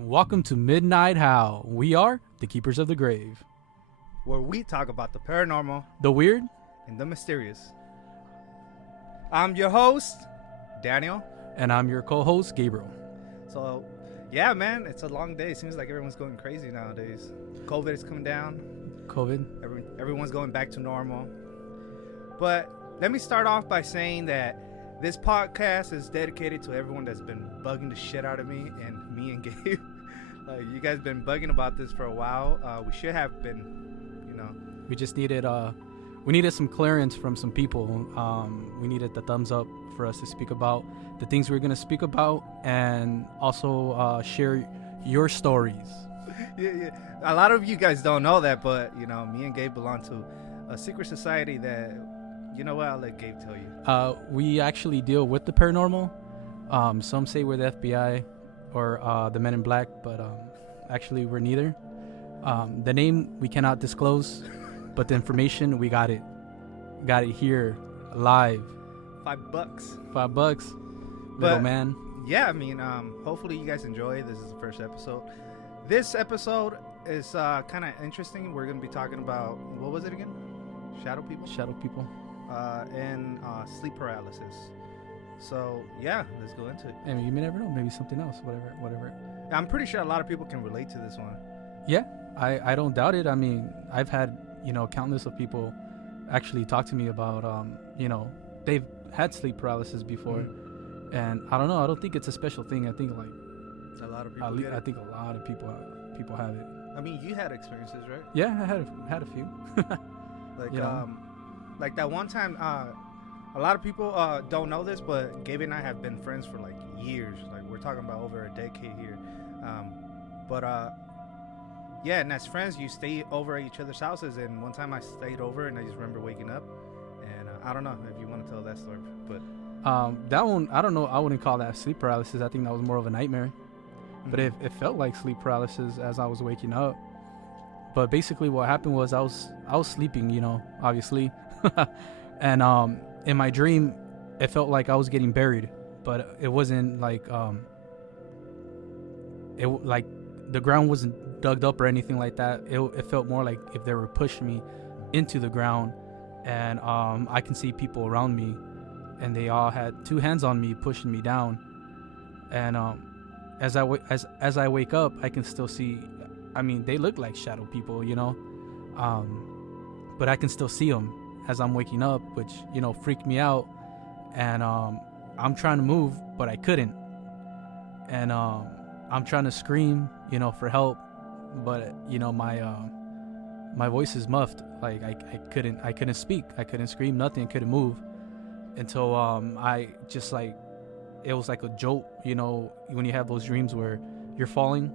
Welcome to Midnight Howl. We are the Keepers of the Grave, where we talk about the paranormal, the weird, and the mysterious. I'm your host, Daniel. And I'm your co-host, Gabriel. So, yeah, man, it's a long day. It seems like everyone's going crazy nowadays. COVID is coming down. Everyone's going back to normal. But let me start off by saying that this podcast is dedicated to everyone that's been bugging the shit out of me and Gabe. Like, you guys been bugging about this for a while. We should have been, We just needed some clearance from some people. We needed the thumbs up for us to speak about the things we're going to speak about, and also share your stories. Yeah. A lot of you guys don't know that, but, me and Gabe belong to a secret society that, I'll let Gabe tell you. We actually deal with the paranormal. Some say we're the FBI or the Men in Black, but actually we're neither. The name we cannot disclose, but the information we got it here live. $5, little man. Yeah, hopefully you guys enjoy. This is the first episode. This episode is kind of interesting. We're gonna be talking about, what was it again? Shadow people and sleep paralysis. So, yeah, let's go into it. I mean, you may never know. Maybe something else, whatever. I'm pretty sure a lot of people can relate to this one. Yeah, I don't doubt it. I mean, I've had, countless of people actually talk to me about, they've had sleep paralysis before. Mm-hmm. And I don't know. I don't think it's a special thing. I think, like, a lot of people I think a lot of people have it. I mean, you had experiences, right? Yeah, I had a few. Like that one time, a lot of people don't know this, but Gabe and I have been friends for like years. Like, we're talking about over a decade here. Yeah, and as friends, you stay over at each other's houses. And one time I stayed over, and I just remember waking up. And I don't know if you want to tell that story, but that one, I don't know. I wouldn't call that sleep paralysis. I think that was more of a nightmare. Mm-hmm. But it felt like sleep paralysis as I was waking up. But basically, what happened was I was sleeping, obviously, and in my dream, it felt like I was getting buried, but it wasn't like like the ground wasn't dug up or anything like that. It felt more like if they were pushing me into the ground, and I can see people around me, and they all had two hands on me pushing me down, and as I wake up, I can still see. I mean, they look like shadow people, but I can still see them as I'm waking up, which, freaked me out. And I'm trying to move, but I couldn't. And I'm trying to scream, for help, but my voice is muffled. Like I couldn't speak, I couldn't scream, nothing, couldn't move until I just, like, it was like a jolt, when you have those dreams where you're falling,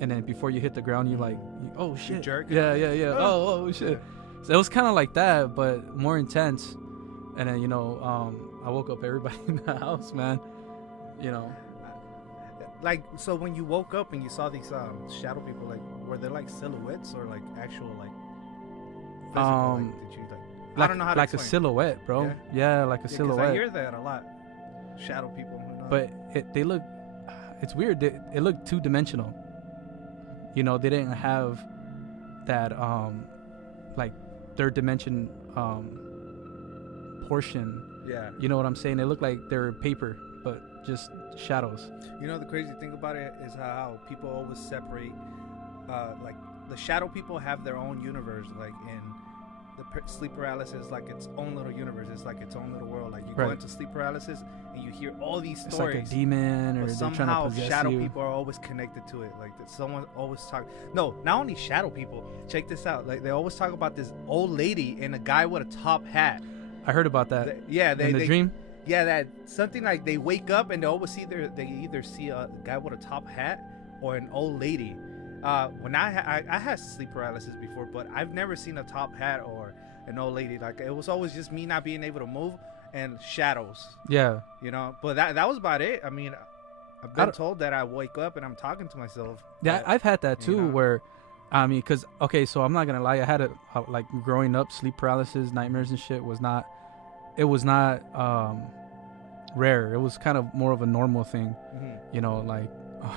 and then before you hit the ground, you're like, oh shit, you jerk. Yeah. Oh shit. So it was kind of like that, but more intense. And then, I woke up everybody in the house, man. Like, so when you woke up and you saw these shadow people, like, were they like silhouettes or like actual, like, physical? Like, did you I don't know how to explain. A silhouette, bro. Yeah, like a silhouette. I hear that a lot. Shadow people. But they look. It's weird. It looked two-dimensional. They didn't have that like third dimension portion. Yeah. You know what I'm saying? They look like they're paper, but just shadows. The crazy thing about it is how people always separate. Like, the shadow people have their own universe. Like, in the sleep paralysis, like its own little universe. It's like its own little world. Like, you go into sleep paralysis and you hear all these stories. It's like a demon, or somehow shadow you. people are always connected to it. Like, that someone always talk. No, not only shadow people. Check this out. Like, they always talk about this old lady and a guy with a top hat. I heard about that. In the dream. Yeah, that something like they wake up and they always see they either see a guy with a top hat or an old lady. When I had sleep paralysis before, but I've never seen a top hat or an old lady. Like, it was always just me not being able to move and shadows. Yeah. But that was about it. I mean, I've been told that I wake up and I'm talking to myself. Yeah, I've had that too, where, I mean, because, okay, so I'm not going to lie. I had like, growing up, sleep paralysis, nightmares and shit was not rare. It was kind of more of a normal thing. Mm-hmm. Like,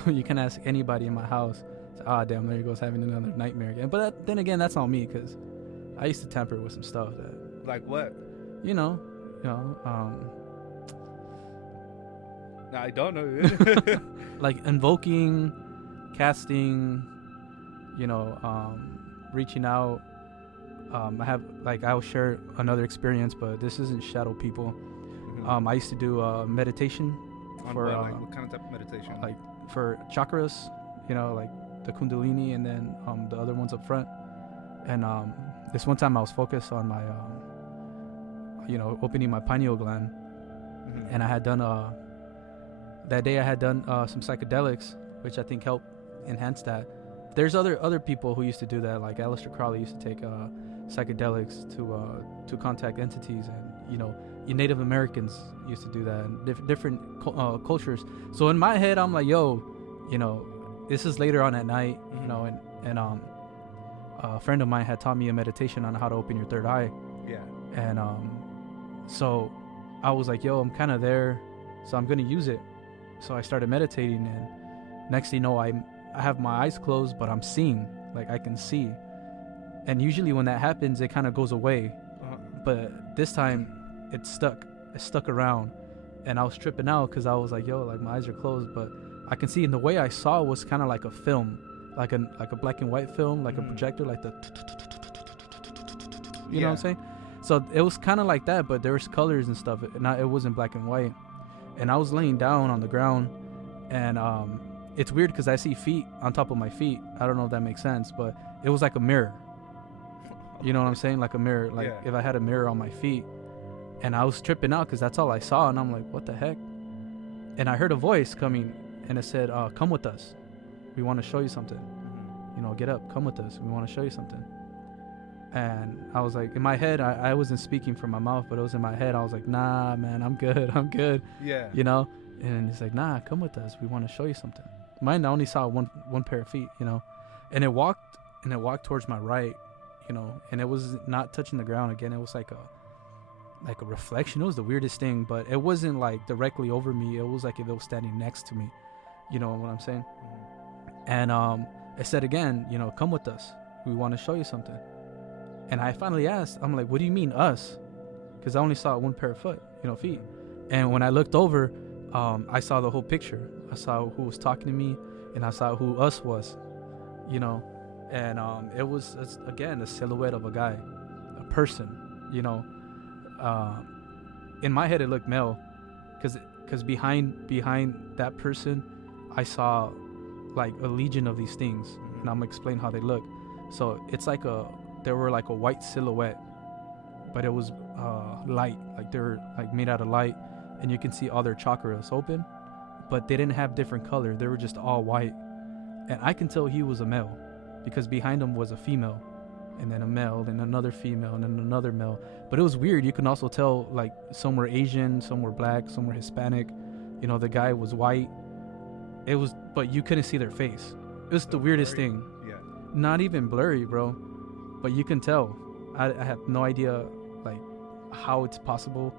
you can ask anybody in my house. Damn, there he goes having another nightmare again. But then again, that's on me, because I used to tamper with some stuff that... Like what? No, I don't know. Like invoking, casting, reaching out. I'll share another experience, but this isn't shadow people. Mm-hmm. I used to do meditation. For what kind of type of meditation? Like for chakras, like the kundalini, and then the other ones up front. And this one time I was focused on my, opening my pineal gland. Mm-hmm. And I had done that day I had done some psychedelics, which I think helped enhance that. There's other people who used to do that, like Aleister Crowley used to take psychedelics to contact entities, and Native Americans used to do that, and different cultures. So in my head, I'm like, yo, this is later on at night, and a friend of mine had taught me a meditation on how to open your third eye. Yeah. And so I was like, yo, I'm kind of there, so I'm gonna use it. So I started meditating, and next thing you know, I have my eyes closed, but I'm seeing, like I can see. And usually when that happens, it kind of goes away. But this time, it stuck around, and I was tripping out because I was like, yo, like my eyes are closed, but I can see. And the way I saw it was kind of like a film, like a black and white film, like a projector, like the, you know what I'm saying? So it was kind of like that, but there was colors and stuff. It wasn't black and white. And I was laying down on the ground, and it's weird because I see feet on top of my feet. I don't know if that makes sense, but it was like a mirror. You know what I'm saying? Like a mirror. Like if I had a mirror on my feet. And I was tripping out because that's all I saw. And I'm like, what the heck? And I heard a voice coming, and it said, come with us. We want to show you something. Get up, come with us. We want to show you something. And I was like, in my head, I wasn't speaking from my mouth, but it was in my head. I was like, nah, man, I'm good. Yeah. And it's like, nah, come with us. We want to show you something. Mine, I only saw one pair of feet, and it walked towards my right, and it was not touching the ground again. It was like a reflection. It was the weirdest thing, but it wasn't like directly over me. It was like if it was standing next to me. You know what I'm saying? And it said again, come with us. We want to show you something. And I finally asked, I'm like, what do you mean us? Because I only saw one pair of feet. And when I looked over, I saw the whole picture. I saw who was talking to me, and I saw who us was, and it was, again, a silhouette of a guy, a person, in my head it looked male, because behind that person I saw like a legion of these things, and I'm gonna explain how they look. So it's like there were like a white silhouette, but it was light, like they were like made out of light, and you can see all their chakras open, but they didn't have different color. They were just all white, and I can tell he was a male because behind him was a female, and then a male, then another female, and then another male. But it was weird. You can also tell, like, some were Asian, some were black, some were Hispanic. The guy was white. It was, but you couldn't see their face. It was the weirdest thing. Yeah. Not even blurry, bro, but you can tell. I have no idea, like, how it's possible,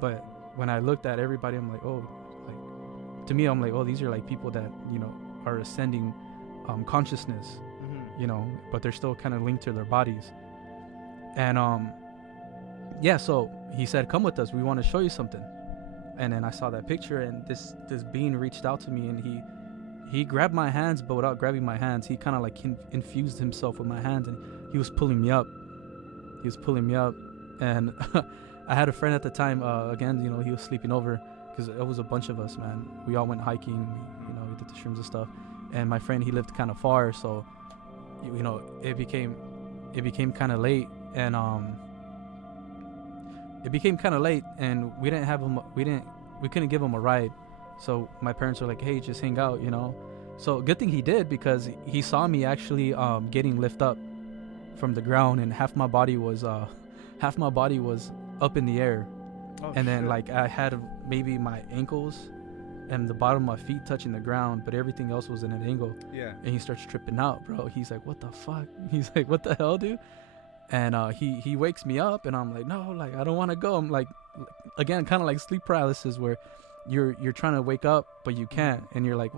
but when I looked at everybody, I'm like, oh, like, to me, I'm like, oh, these are like people that, are ascending consciousness, but they're still kind of linked to their bodies. And so he said, come with us, we want to show you something. And then I saw that picture, and this being reached out to me, and he grabbed my hands, but without grabbing my hands, he kind of like infused himself with my hands, and he was pulling me up. And I had a friend at the time, again, he was sleeping over, because it was a bunch of us, man. We all went hiking, we did the shrooms and stuff. And my friend, he lived kind of far, so, it became kind of late. And it became kind of late, and we couldn't give him a ride. So my parents were like, hey, just hang out, you know. So good thing he did, because he saw me actually getting lifted up from the ground, and half my body was up in the air. Oh, and then shit. like I had maybe my ankles and the bottom of my feet touching the ground, but everything else was in an angle. Yeah. And he starts tripping out, bro. He's like, what the fuck? He's like, what the hell, dude? And he wakes me up, and I'm like, no, like I don't want to go. I'm like, again, kind of like sleep paralysis, where you're trying to wake up but you can't, and you're like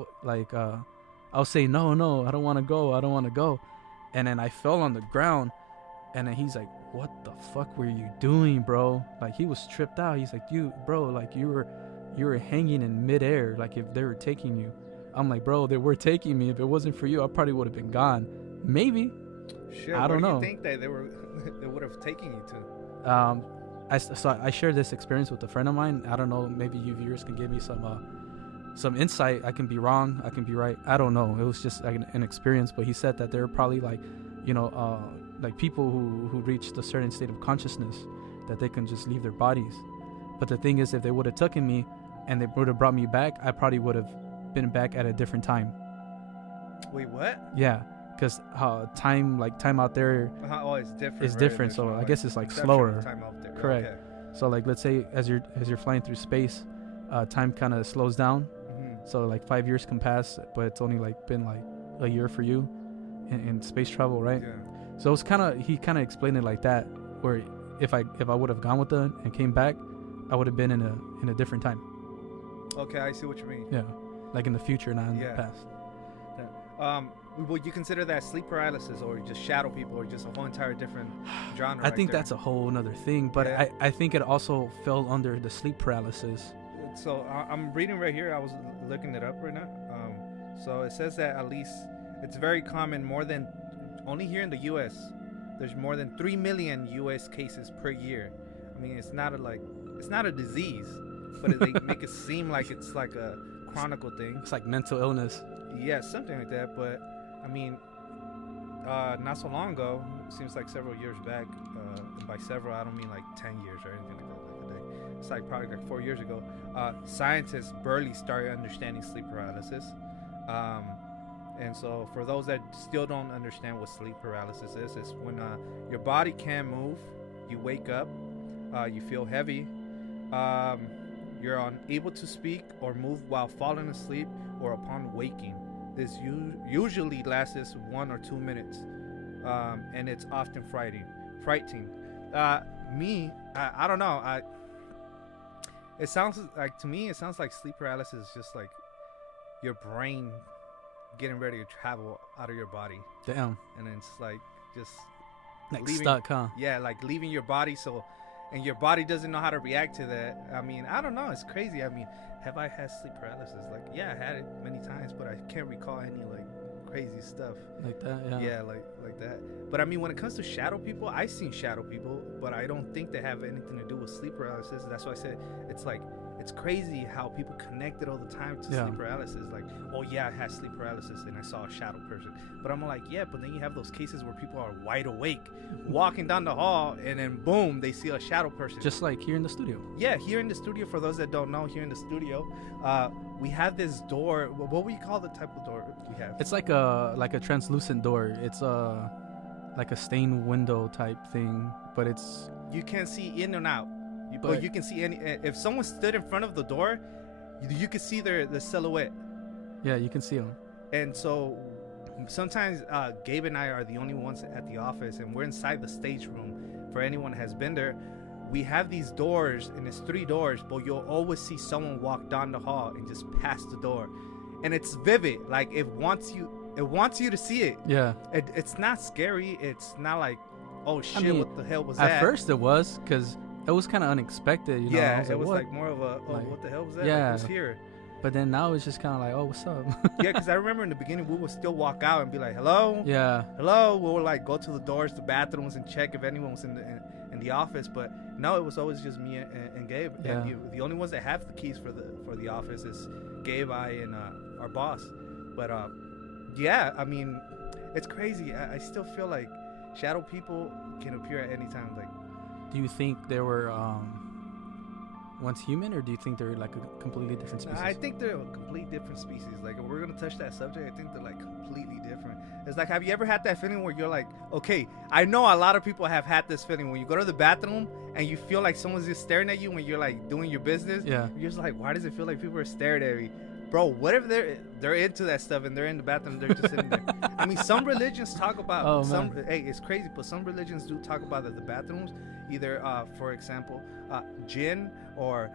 I'll say no, I don't want to go, and then I fell on the ground, and then he's like, what the fuck were you doing, bro? Like he was tripped out. He's like, you bro, like you were hanging in midair, like if they were taking you. I'm like, bro, they were taking me. If it wasn't for you, I probably would have been gone. Maybe. Shit, I don't know. Where do you think that they would have taken you to? I shared this experience with a friend of mine. I don't know, maybe you viewers can give me some insight. I can be wrong, I can be right, I don't know. It was just like an experience, but he said that there were probably like, you know, like people who reached a certain state of consciousness that they can just leave their bodies. But the thing is, if they would have taken me and they would have brought me back, I probably would have been back at a different time. Wait, what? Yeah, because time out there Oh, it's different. is right? different. There's So no, I guess it's like perception slower. of time out there. Correct. Okay. So like, let's say as you're flying through space, time kind of slows down. Mm-hmm. So like 5 years can pass, but it's only like been like a year for you in space travel, right? Yeah. So it's he kind of explained it like that, where if I would have gone with them and came back, I would have been in a different time. Okay, I see what you mean. Yeah, like in the future, not in the past. Yeah. Would you consider that sleep paralysis, or just shadow people, or just a whole entire different genre? I think that's a whole another thing, but Yeah. I think it also fell under the sleep paralysis. So I'm reading right here. I was looking it up right now. So it says that at least it's very common. Only here in the U.S. there's more than 3 million U.S. cases per year. I mean, it's not a disease, but they make it seem like it's like a chronic thing. It's like mental illness. Yeah, something like that. But I mean, not so long ago, it seems like several years back. And by several, I don't mean like 10 years or anything like that. It's like probably like 4 years ago. Scientists barely started understanding sleep paralysis. And so for those that still don't understand what sleep paralysis is, it's when your body can't move, you wake up, you feel heavy, you're unable to speak or move while falling asleep or upon waking. This usually lasts 1 or 2 minutes, and it's often frightening. I don't know. It sounds like sleep paralysis is just like your brain getting ready to travel out of your body. Damn. And then it's like just like leaving, stuck, huh? Yeah, like leaving your body. And your body doesn't know how to react to that. I mean, I don't know. It's crazy. I mean, have I had sleep paralysis? Like, yeah, I had it many times, but I can't recall any like crazy stuff like that. Yeah, like that. But I mean, when it comes to shadow people, I've seen shadow people, but I don't think they have anything to do with sleep paralysis. That's why I said it's crazy how people connect it all the time to sleep paralysis. Like, oh yeah, I had sleep paralysis and I saw a shadow person. But I'm like, yeah, but then you have those cases where people are wide awake, walking down the hall, and then boom, they see a shadow person. Just like here in the studio. Yeah, here in the studio. For those that don't know, here in the studio, we have this door. What would you call the type of door we have? It's like a translucent door. It's like a stained window type thing, but it's you can't see in and out. But you can see if someone stood in front of the door, you can see the silhouette. Yeah, you can see them. And so sometimes Gabe and I are the only ones at the office, and we're inside the stage room. For anyone that has been there, we have these doors, and it's 3 doors, but you'll always see someone walk down the hall and just pass the door, and it's vivid. Like it wants you to see it. Yeah. It's not scary. It's not like, oh shit, what the hell was that? At first it was, because it was kind of unexpected, you know. Yeah, it was like more of a, what the hell was that? Yeah. Like, who's here? But then now it's just kind of like, oh, what's up? Yeah, because I remember in the beginning we would still walk out and be like, hello? Yeah. Hello? We would like go to the doors, the bathrooms, and check if anyone was in the office. But no, it was always just me and Gabe. Yeah. And the only ones that have the keys for the office is Gabe, I, and our boss. But yeah, I mean, it's crazy. I still feel like shadow people can appear at any time. Like, do you think they were once human, or do you think they're like a completely different species? I think they're a completely different species. Like, if we're gonna touch that subject, I think they're like completely different. It's like, have you ever had that feeling where you're like, okay, I know a lot of people have had this feeling when you go to the bathroom and you feel like someone's just staring at you when you're like doing your business. Yeah. You're just like, why does it feel like people are staring at me? Bro, what if they're into that stuff and they're in the bathroom, they're just sitting there? I mean, some religions talk about hey, it's crazy, but some religions do talk about that the bathrooms, either for example, jinn or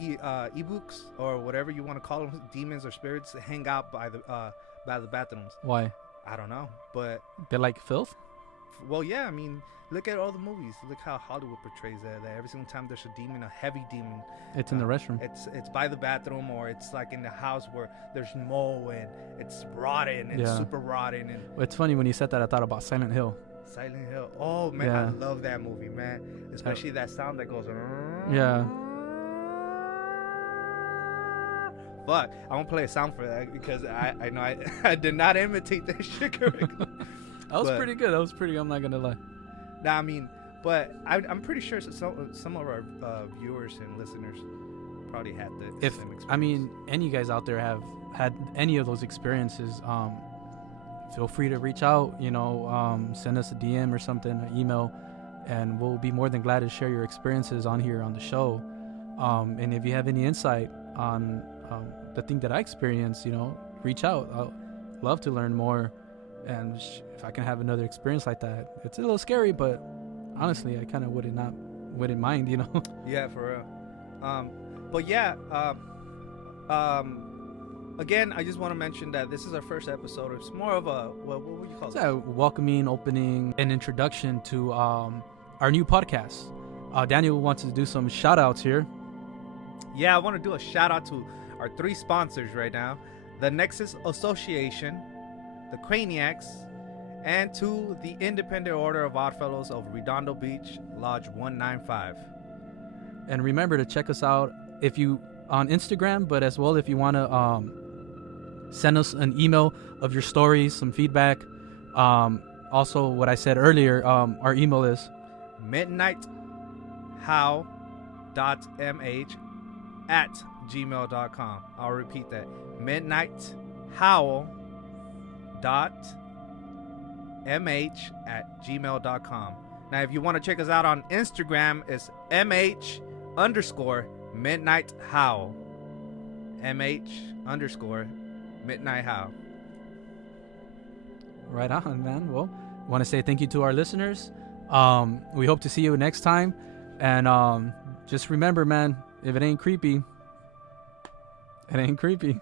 ebooks or whatever you want to call them, demons or spirits, hang out by the bathrooms. Why? I don't know, but They're like filth? well, yeah, I mean, look at all the movies. Look how Hollywood portrays that every single time there's a demon, a heavy demon, It's in the restroom. it's by the bathroom, or it's like in the house where there's mold and it's rotten and super rotten. And It's funny when you said that, I thought about Silent Hill. Silent Hill. Oh man, I love that movie, man. Especially that sound that goes. Yeah. Fuck, I won't play a sound for that because I know I did not imitate that shit correctly. That was pretty good. I'm not gonna lie. Nah, I mean, but I'm pretty sure some of our viewers and listeners probably had the same experience. I mean, any guys out there have had any of those experiences, feel free to reach out. Send us a DM or something, an email, and we'll be more than glad to share your experiences on here on the show. And if you have any insight on the thing that I experienced, reach out. I'll love to learn more. And if I can have another experience like that, it's a little scary, but honestly, I kind of wouldn't mind, Yeah, for real. But yeah, again, I just want to mention that this is our first episode. It's more of a what would you call it? A welcoming, opening, and introduction to our new podcast. Daniel wants to do some shout outs here. Yeah, I want to do a shout out to our 3 sponsors right now: the Nexus Association, the Craniacs, and to the Independent Order of Oddfellows of Redondo Beach, Lodge 195. And remember to check us out if you on Instagram, but as well if you want to send us an email of your stories, some feedback. Also, what I said earlier, our email is midnighthowl.mh@gmail.com. I'll repeat that: midnighthowl.mh@gmail.com. Now, if you want to check us out on Instagram, it's MH_midnighthowl. MH_midnighthowl. Right on, man. Well, I want to say thank you to our listeners. We hope to see you next time. And just remember, man, if it ain't creepy, it ain't creepy.